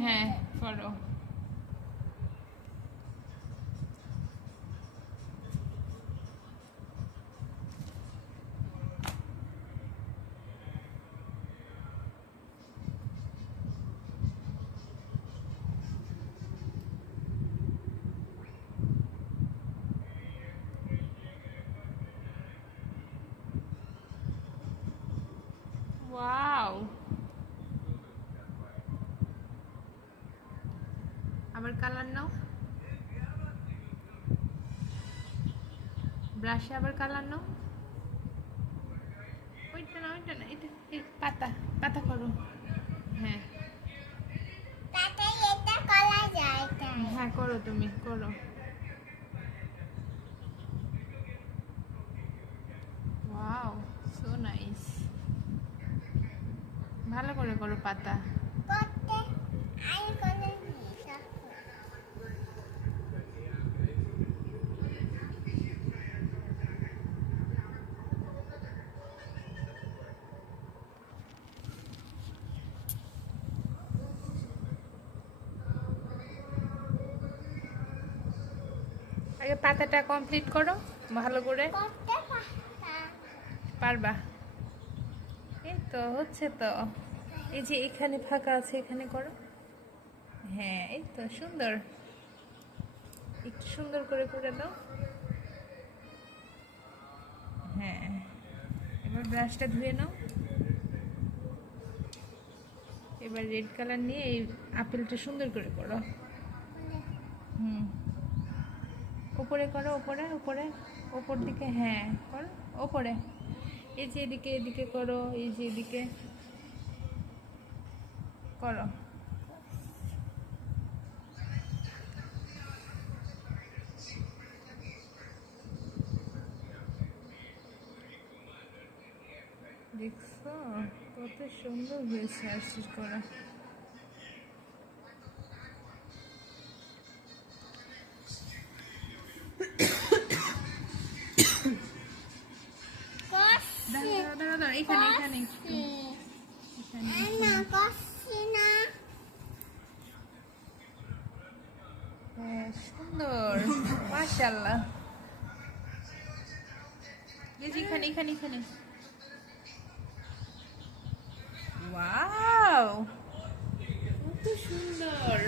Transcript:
হ্যাঁ করো। ওয়াও, আবার কালার নাও, ব্রাশে আবার কালার নাও। ওইটা না, ওইটা না, এটা পাতা পাতা করো। হ্যাঁ হ্যাঁ করো, তুমি করো। Wow, so nice. ভালো করে করো পাতা। আগে পাতাটা কমপ্লিট করো ভালো করে। পারবা? এই তো হচ্ছে তো। এই যে এখানে ফাঁকা আছে, এখানে করো। হ্যাঁ এই তো সুন্দর, একটু সুন্দর করে করে দাও। হ্যাঁ, এবার ব্রাশটা ধুয়ে নাও। এবার রেড কালার নিয়ে এই আপেলটা সুন্দর করে করো। উপরে করো, উপরে উপরে উপর দিকে। হ্যাঁ করো উপরে। এই যে এদিকে এদিকে করো, এই যে এদিকে করো। দেখছো কত সুন্দর হয়েছে আশিস করা। এখানে এখানে হ্যাঁ সুন্দর, মাশাআল্লাহ। এই যে এখানে এখানে এখানে। ওয়াও কত সুন্দর।